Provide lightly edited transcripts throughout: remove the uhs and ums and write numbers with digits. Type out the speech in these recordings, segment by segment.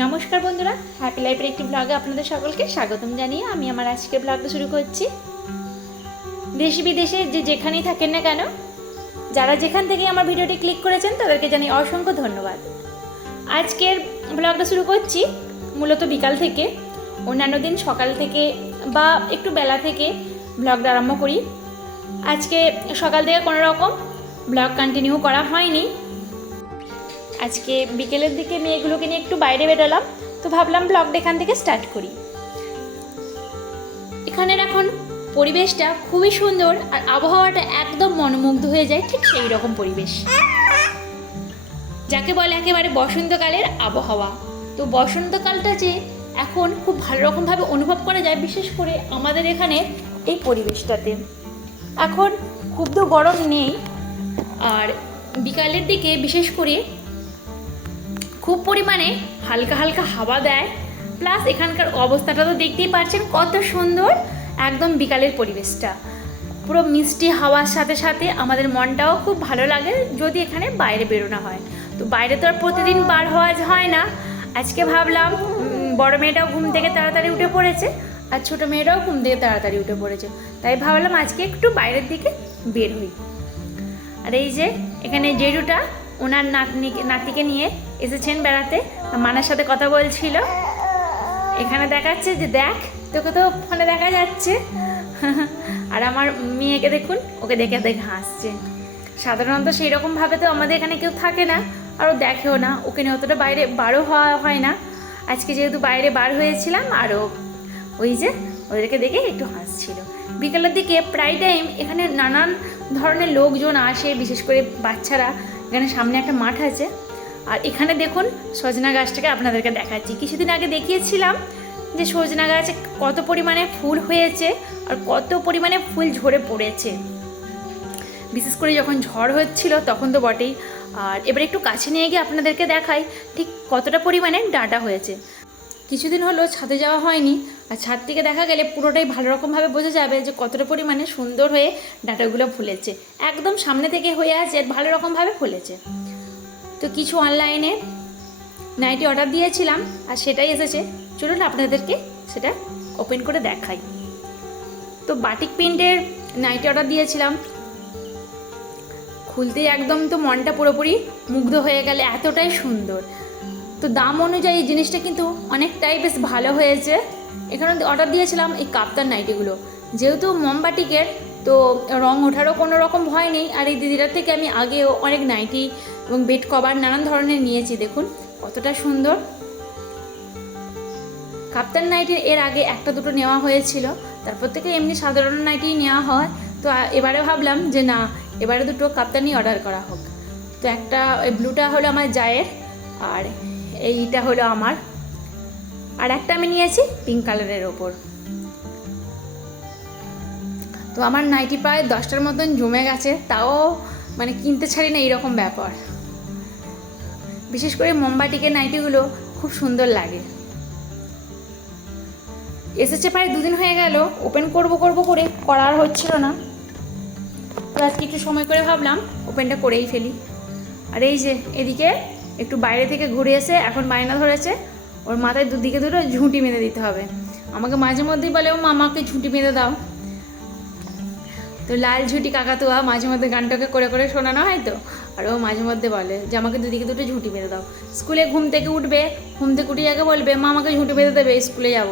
নমস্কার বন্ধুরা, হ্যাপি লাইফের একটি ব্লগে আপনাদের সকলকে স্বাগতম জানিয়ে আমি আমার আজকের ব্লগটা শুরু করছি। দেশ বিদেশে যেখানেই থাকেন না কেন, যারা যেখান থেকে আমার ভিডিওটি ক্লিক করেছেন তাদেরকে জানাই অসংখ্য ধন্যবাদ। আজকের ব্লগটা শুরু করছি মূলত বিকাল থেকে। অন্যান্য দিন সকাল থেকে বা একটু বেলা থেকে ব্লগটা আরম্ভ করি। আজকে সকাল থেকে কোনো রকম ব্লগ কন্টিনিউ করা হয়নি। আজকে বিকেলের দিকে মেয়েগুলোকে নিয়ে একটু বাইরে বেরোলাম, তো ভাবলাম ব্লগটা এখান থেকে স্টার্ট করি। এখানের এখন পরিবেশটা খুবই সুন্দর আর আবহাওয়াটা একদম মনোমুগ্ধ হয়ে যায়, ঠিক সেই রকম পরিবেশ যাকে বলে একেবারে বসন্তকালের আবহাওয়া। তো বসন্তকালটা যে এখন খুব ভালো রকমভাবে অনুভব করা যায়, বিশেষ করে আমাদের এখানে এই পরিবেশটাতে। এখন খুব তো গরম নেই, আর বিকালের দিকে বিশেষ করে খুব পরিমাণে হালকা হালকা হাওয়া দেয়। প্লাস এখানকার অবস্থাটা তো দেখতেই পাচ্ছেন কত সুন্দর, একদম বিকালের পরিবেশটা পুরো মিষ্টি হাওয়ার সাথে সাথে আমাদের মনটাও খুব ভালো লাগে যদি এখানে বাইরে বেরোনো হয়। তো বাইরে তো আর প্রতিদিন বার হওয়া হয় না। আজকে ভাবলাম বড় মেয়েটাও ঘুম থেকে তাড়াতাড়ি উঠে পড়েছে আর ছোটো মেয়েটাও ঘুম থেকে তাড়াতাড়ি উঠে পড়েছে, তাই ভাবলাম আজকে একটু বাইরের দিকে বের হই। আর এই যে এখানে জেরুটা ওনার নাতিকে নিয়ে এসেছেন বেড়াতে, মানার সাথে কথা বলছিল। এখানে দেখাচ্ছে যে দেখ তোকে তো ফোনে দেখা যাচ্ছে। আর আমার মেয়েকে দেখুন, ওকে দেখে দেখে হাসছে। সাধারণত সেই রকমভাবে তো আমাদের এখানে কেউ থাকে না, আরও দেখেও না, ওকে নিয়ে অতটা বাইরে বারও হওয়া হয় না। আজকে যেহেতু বাইরে বার হয়েছিলাম, আরও ওই যে ওদেরকে দেখে একটু হাসছিল। বিকেলের দিকে প্রায় টাইম এখানে নানান ধরনের লোকজন আসে, বিশেষ করে বাচ্চারা। এখানে সামনে একটা মাঠ আছে, আর এখানে দেখুন সজনা গাছটাকে আপনাদেরকে দেখাচ্ছি। কিছুদিন আগে দেখিয়েছিলাম যে সজনা গাছে কত পরিমাণে ফুল হয়েছে আর কত পরিমাণে ফুল ঝরে পড়েছে, বিশেষ করে যখন ঝড় হচ্ছিল তখন তো বটেই। আর এবার একটু কাছে নিয়ে গিয়ে আপনাদেরকে দেখাই ঠিক কতটা পরিমাণে ডাঁটা হয়েছে। কিছুদিন হলো ছাদে যাওয়া হয়নি, আর ছাদ থেকে দেখা গেলে পুরোটাই ভালো রকমভাবে বোঝা যাবে যে কতটা পরিমাণে সুন্দর হয়ে ডাঁটাগুলো ফুলেছে। একদম সামনে থেকে হয়ে আছে, ভালো রকমভাবে ফুলেছে। তো কিছু অনলাইনে নাইটি অর্ডার দিয়েছিলাম আর সেটাই এসেছে। চলুন আপনাদেরকে সেটা ওপেন করে দেখাই। তো বাটিক প্রিন্টের নাইটি অর্ডার দিয়েছিলাম, খুলতেই একদম তো মনটা পুরোপুরি মুগ্ধ হয়ে গেলে, এতটাই সুন্দর। তো দাম অনুযায়ী জিনিসটা কিন্তু অনেকটাই বেশ ভালো হয়েছে। এখানে অর্ডার দিয়েছিলাম এই কাপ্তান নাইটিগুলো, যেহেতু মোমবাটিকের, তো রং ওঠারও কোনো রকম ভয় নেই। আর এই দিদিটার থেকে আমি আগেও অনেক নাইটি এবং বেড কভার নানান ধরনের নিয়েছি, দেখুন কতটা সুন্দর। কাপ্তান নাইটি এর আগে একটা দুটো নেওয়া হয়েছিল, তারপর থেকে এমনি সাধারণ নাইটি নেওয়া হয়। তো এবারে ভাবলাম যে না, এবারে দুটো কাপ্তানই অর্ডার করা হোক। তো একটা ওই ব্লুটা হলো আমার জায়ের, আর এইটা হলো আমার, আর একটা আমি নিয়েছি পিঙ্ক কালারের ওপর। তো আমার নাইটি প্রায় 10টার মতন জমে গেছে, তাও মানে কিনতে ছাড়ি না এইরকম ব্যাপার। বিশেষ করে মোমবাটিকের নাইটিগুলো খুব সুন্দর লাগে। এসেছে প্রায় 2 দিন হয়ে গেল, ওপেন করব করে করা আর হচ্ছিল না। তো আজকে একটু সময় করে ভাবলাম ওপেনটা করেই ফেলি। আর এই যে এদিকে একটু বাইরে থেকে ঘুরে এসে এখন বায়না ধরেছে ওর মাথায় দুদিকে দুটো ঝুঁটি বেঁধে দিতে হবে। আমাকে মাঝে মধ্যেই বলে ও মামাকে ঝুঁটি বেঁধে দাও। তো লাল ঝুঁটি কাকাতুয়া মাঝে মধ্যে গানটাকে করে করে শোনানো হয়, তো আর ও মাঝে মধ্যে বলে যে আমাকে দুদিকে দুটো ঝুঁটি বেঁধে দাও। স্কুলে ঘুম থেকে উঠবে, ঘুম থেকে উঠে আগে বলবে মা আমাকে ঝুঁটি বেঁধে দেবে, স্কুলে যাব।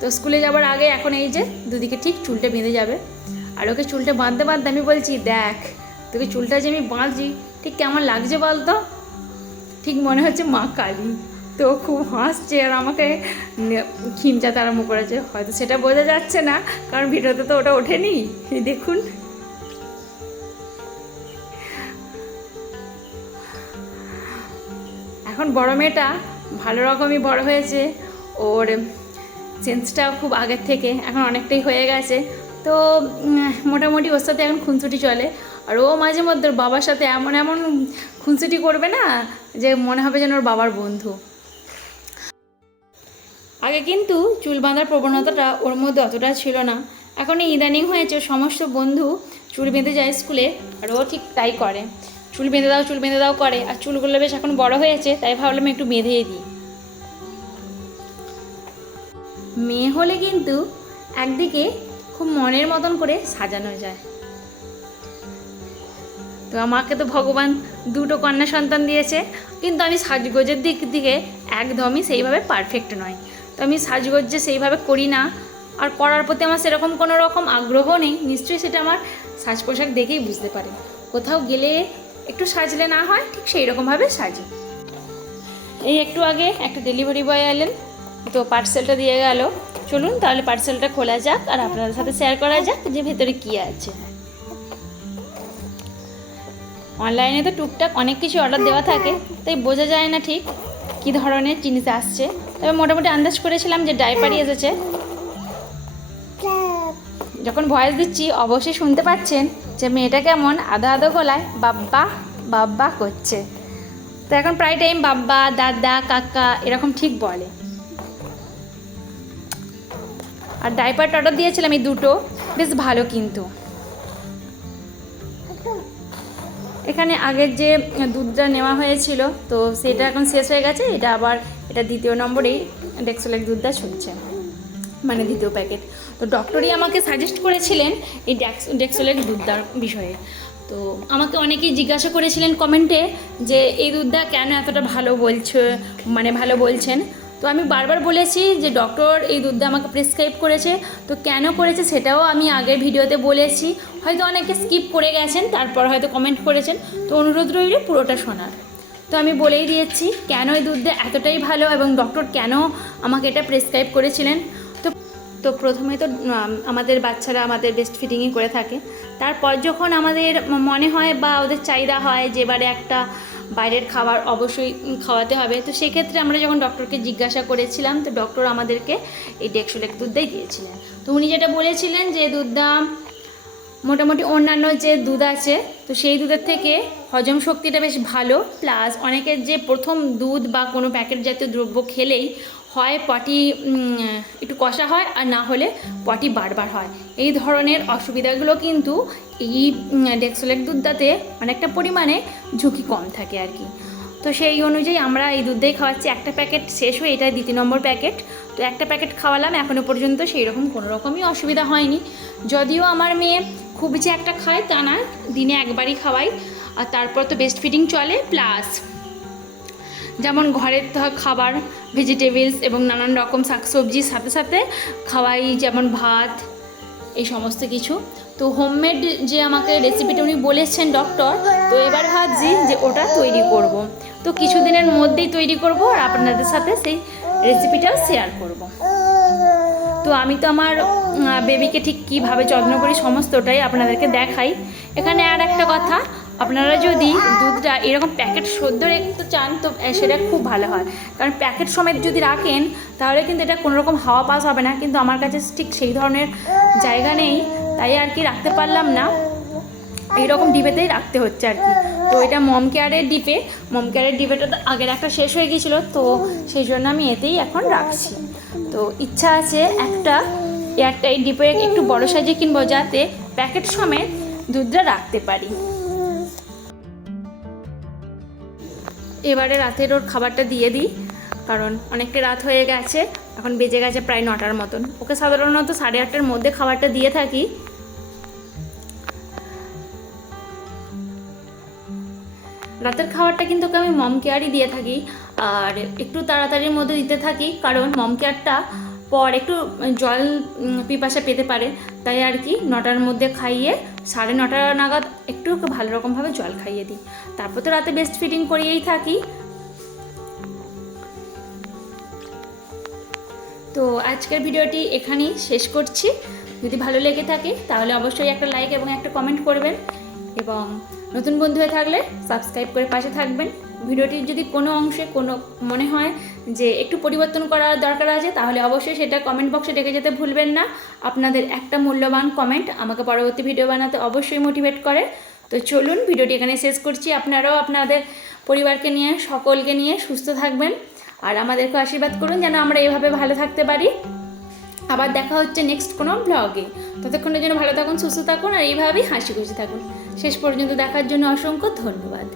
তো স্কুলে যাবার আগে এখন এই যে দুদিকে ঠিক চুলটা বেঁধে যাবে। আর ওকে চুলটা বাঁধতে বাঁধতে আমি বলছি দেখ তোকে চুলটা যে আমি বাঁধছি ঠিক কেমন লাগছে বলতো, ঠিক মনে হচ্ছে মা কালী। তো খুব হাসছে আর আমাকে খিমচাতে আরম্ভ করেছে। হয়তো সেটা বোঝা যাচ্ছে না, কারণ ভিডিওতে তো ওটা ওঠেনি। দেখুন এখন বড় মেয়েটা ভালো রকমই বড় হয়েছে, ওর চেঞ্জটাও খুব আগের থেকে এখন অনেকটাই হয়ে গেছে। তো মোটামুটি ওর সাথে এখন খুনসুটি চলে। আর ও মাঝে মধ্যে ওর বাবার সাথে এমন এমন খুনসুটি করবে না যে মনে হবে যেন ওর বাবার বন্ধু। আগে কিন্তু চুল বাঁধার প্রবণতাটা ওর মধ্যে অতটা ছিল না, এখন ইদানিং হয়েছে সমস্ত বন্ধু চুল বেঁধে যায় স্কুলে, আর ও ঠিক তাই করে, চুল বেঁধে দাও করে। আর চুলগুলো বেশ এখন বড় হয়েছে, তাই ভাবলাম একটু বেঁধেই দিই। মেয়ে হলে কিন্তু একদিকে খুব মনের মতন করে সাজানো যায়। তো আমাকে তো ভগবান দুটো কন্যা সন্তান দিয়েছে, কিন্তু আমি সাজগোজের দিক থেকে একদমই সেইভাবে পারফেক্ট নয়। তো আমি সাজগোজ যে সেইভাবে করি না, আর করার প্রতি আমার সেরকম কোনো রকম আগ্রহ নেই। নিশ্চয়ই সেটা আমার সাজ পোশাক দেখেই বুঝতে পারে। কোথাও গেলে একটু সাজলে না হয়, ঠিক সেই রকমভাবে সাজি। এই একটু আগে একটা ডেলিভারি বয় এলেন, তো পার্সেলটা দিয়ে গেল। চলুন তাহলে পার্সেলটা খোলা যাক আর আপনাদের সাথে শেয়ার করা যাক যে ভেতরে কী আছে। অনলাইনে তো টুকটাক অনেক কিছু অর্ডার দেওয়া থাকে, তাই বোঝা যায় না ঠিক কী ধরনের জিনিস আসছে। তবে মোটামুটি আন্দাজ করেছিলাম যে ডাইপারই এসেছে। যখন ভয়েস দিচ্ছি অবশ্যই শুনতে পাচ্ছেন যে মেয়েটা কেমন আধো আধো গলায় বাব্বা বাব্বা করছে। তো এখন প্রায় টাইম বাব্বা, দাদা, কাকা এরকম ঠিক বলে। আর ডাইপারটা অর্ডার দিয়েছিলাম এই দুটো, বেশ ভালো। কিন্তু এখানে আগের যে দুধটা নেওয়া হয়েছিল তো সেটা এখন শেষ হয়ে গেছে। এটা দ্বিতীয় নম্বরেই ডেক্সোলেক দুধটা চলছে, মানে দ্বিতীয় প্যাকেট। তো ডক্টরই আমাকে সাজেস্ট করেছিলেন এই ডেক্সোলেক দুধটার বিষয়ে। তো আমাকে অনেকেই জিজ্ঞাসা করেছিলেন কমেন্টে যে এই দুধটা কেন এতটা ভালো ভালো বলছেন। তো আমি বারবার বলেছি যে ডক্টর এই দুধটা আমাকে প্রেসক্রাইব করেছে। তো কেন করেছে সেটাও আমি আগের ভিডিওতে বলেছি, হয়তো অনেকে স্কিপ করে গেছেন, তারপর হয়তো কমেন্ট করেছেন। তো অনুরোধ রইল পুরোটা শোনার। তো আমি বলেই দিয়েছি কেন এই দুধটা এতটাই ভালো এবং ডক্টর কেন আমাকে এটা প্রেসক্রাইব করেছিলেন। তো প্রথমে তো আমাদের বাচ্চারা আমাদের বেস্ট ফিডিংই করে থাকে। তারপর যখন আমাদের মনে হয় বা ওদের চাহিদা হয় যে এবারে একটা বাইরের খাবার অবশ্যই খাওয়াতে হবে, তো সেক্ষেত্রে আমরা যখন ডক্টরকে জিজ্ঞাসা করেছিলাম তো ডক্টর আমাদেরকে এই ডেক্সোলেক দুধটাই দিয়েছিলেন। তো উনি যেটা বলেছিলেন যে দুধটা মোটামুটি অন্যান্য যে দুধ আছে তো সেই দুধের থেকে হজম শক্তিটা বেশ ভালো, প্লাস অনেকের যে প্রথম দুধ বা কোনো প্যাকেট জাতীয় দ্রব্য খেলেই হয় পটি একটু কষা হয় আর না হলে পটি বারবার হয়, এই ধরনের অসুবিধাগুলো কিন্তু এই ডেক্সোলেক দুধটাতে অনেকটা পরিমাণে ঝুঁকি কম থাকে আর কি। তো সেই অনুযায়ী আমরা এই দুধটাই খাওয়াচ্ছি। একটা প্যাকেট শেষ হয়ে এটাই দ্বিতীয় নম্বর প্যাকেট। তো একটা প্যাকেট খাওয়ালাম, এখনও পর্যন্ত সেই রকম কোনো রকমই অসুবিধা হয়নি। যদিও আমার মেয়ে খুব যে একটা খায় তা না, দিনে একবারই খাওয়াই। আর তারপর তো বেস্ট ফিডিং চলে, প্লাস যেমন ঘরের খাবার ভেজিটেবলস এবং নানান রকম শাকসবজির সাথে সাথে খাওয়াই, যেমন ভাত, এই সমস্ত কিছু। তো হোমমেড যে আমাকে রেসিপিটা উনি বলেছেন ডক্টর, তো এবার ভাবছি যে ওটা তৈরি করব। তো কিছুদিনের মধ্যেই তৈরি করব আর আপনাদের সাথে সেই রেসিপিটাও শেয়ার করব। তো আমি তো আমার বেবিকে ঠিক কীভাবে যত্ন করি সমস্তটাই আপনাদেরকে দেখাই। এখানে আর একটা কথা, আপনারা যদি দুধটা এরকম প্যাকেট সদ্য রাখতে চান তো সেটা খুব ভালো হয়, কারণ প্যাকেট সমেত যদি রাখেন তাহলে কিন্তু এটা কোনো রকম হাওয়া পাস হবে না। কিন্তু আমার কাছে ঠিক সেই ধরনের জায়গা নেই, তাই আর কি রাখতে পারলাম না, এইরকম ডিবেতেই রাখতে হচ্ছে আর কি। তো এটা মম কেয়ারের ডিবেটা তো আগের একটা শেষ হয়ে গিয়েছিলো, তো সেই জন্য আমি এতেই এখন রাখছি। তো ইচ্ছা আছে একটা এই ডিপে একটু বড় সাইজে কিনবো, যাতে প্যাকেট সমেত দুধটা রাখতে পারি। এবারে রাতের ওর খাবারটা দিয়ে দিই, কারণ অনেকটা রাত হয়ে গেছে, এখন বেজে গেছে প্রায় 9টার মতন। ওকে সাধারণত 8:30টার মধ্যে খাবারটা দিয়ে থাকি। রাতের খাবারটা কিন্তু ওকে আমি মম কেয়ারই দিয়ে থাকি, আর একটু তাড়াতাড়ির মধ্যে দিতে থাকি, কারণ মম কেয়ারটা পর একটু জল পিপাসা পেতে পারে, তাই আর কি 9টার মধ্যে খাইয়ে 9:30 নাগাদ একটু ভালো রকমভাবে জল খাইয়ে দিই। তারপর তো রাতে বেস্ট ফিডিং করিয়েই থাকি। তো আজকের ভিডিওটি এখানেই শেষ করছি। যদি ভালো লেগে থাকে তাহলে অবশ্যই একটা লাইক এবং একটা কমেন্ট করবেন, এবং নতুন বন্ধু হয়ে থাকলে সাবস্ক্রাইব করে পাশে থাকবেন। ভিডিওটির যদি কোনো অংশে কোনো মনে হয় যে একটু পরিবর্তন করার দরকার আছে তাহলে অবশ্যই সেটা কমেন্ট বক্সে ডেকে যেতে ভুলবেন না। আপনাদের একটা মূল্যবান কমেন্ট আমাকে পরবর্তী ভিডিও বানাতে অবশ্যই মোটিভেট করে। তো চলুন ভিডিওটি এখানে শেষ করছি। আপনারাও আপনাদের পরিবারকে নিয়ে, সকলকে নিয়ে সুস্থ থাকবেন আর আমাদেরকে আশীর্বাদ করুন যেন আমরা এভাবে ভালো থাকতে পারি। আবার দেখা হচ্ছে নেক্সট কোনো ব্লগে। ততক্ষণের জন্য ভালো থাকুন, সুস্থ থাকুন আর এইভাবেই হাসি খুশি থাকুন। শেষ পর্যন্ত দেখার জন্য অসংখ্য ধন্যবাদ।